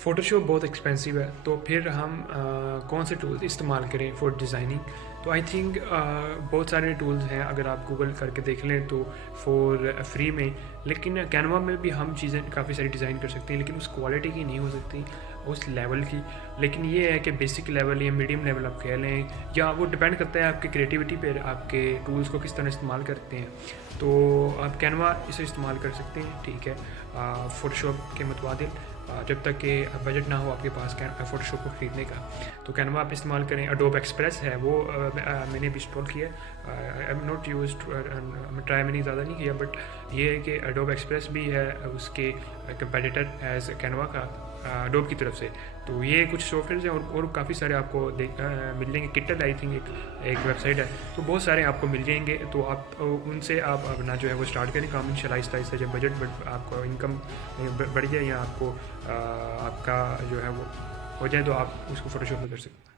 Photoshop बहुत expensive है, तो फिर हम कौन से टूल्स इस्तेमाल करें फॉर डिज़ाइनिंग। तो आई थिंक बहुत सारे टूल्स हैं, अगर आप गूगल करके देख लें तो फॉर फ्री में। लेकिन कैनवा में भी हम चीज़ें काफ़ी सारी डिज़ाइन कर सकते हैं, लेकिन उस क्वालिटी की नहीं हो सकती, उस लेवल की। लेकिन ये है कि बेसिक लेवल या मीडियम लेवल आप कह लें, या वो डिपेंड करता है आपकी क्रिएटिविटी पर, आपके टूल्स को किस तरह इस्तेमाल करते हैं। तो आप कैनवा इसे इस्तेमाल कर सकते हैं, ठीक है, फ़ोटोशॉप के मुतबादिल, जब तक कि बजट ना हो आपके पास फ़ोटोशॉप को ख़रीदने का। तो कैनवा आप इस्तेमाल करें। अडोब एक्सप्रेस है वो मैंने भी इंस्टॉल किया है। I am not use, try मैंने ज़्यादा नहीं किया, बट ये है कि अडोब एक्सप्रेस भी है उसके कंपेटिटर एज कैनवा का अडोब की तरफ से। तो ये कुछ सॉफ्टवेयर हैं, और काफ़ी सारे आपको मिल जाएंगे। किटल आई थिंक एक वेबसाइट है, तो बहुत सारे आपको मिल जाएंगे। तो आप उनसे आप अपना जो है वो स्टार्ट करें काम इंशाल्लाह। आहिस्ता आहिस्ता जब बजट आपको इनकम बढ़ जाए, या आपको आपका जो है वो हो जाए, तो आप उसको फ़ोटोशॉप में कर सकते हैं।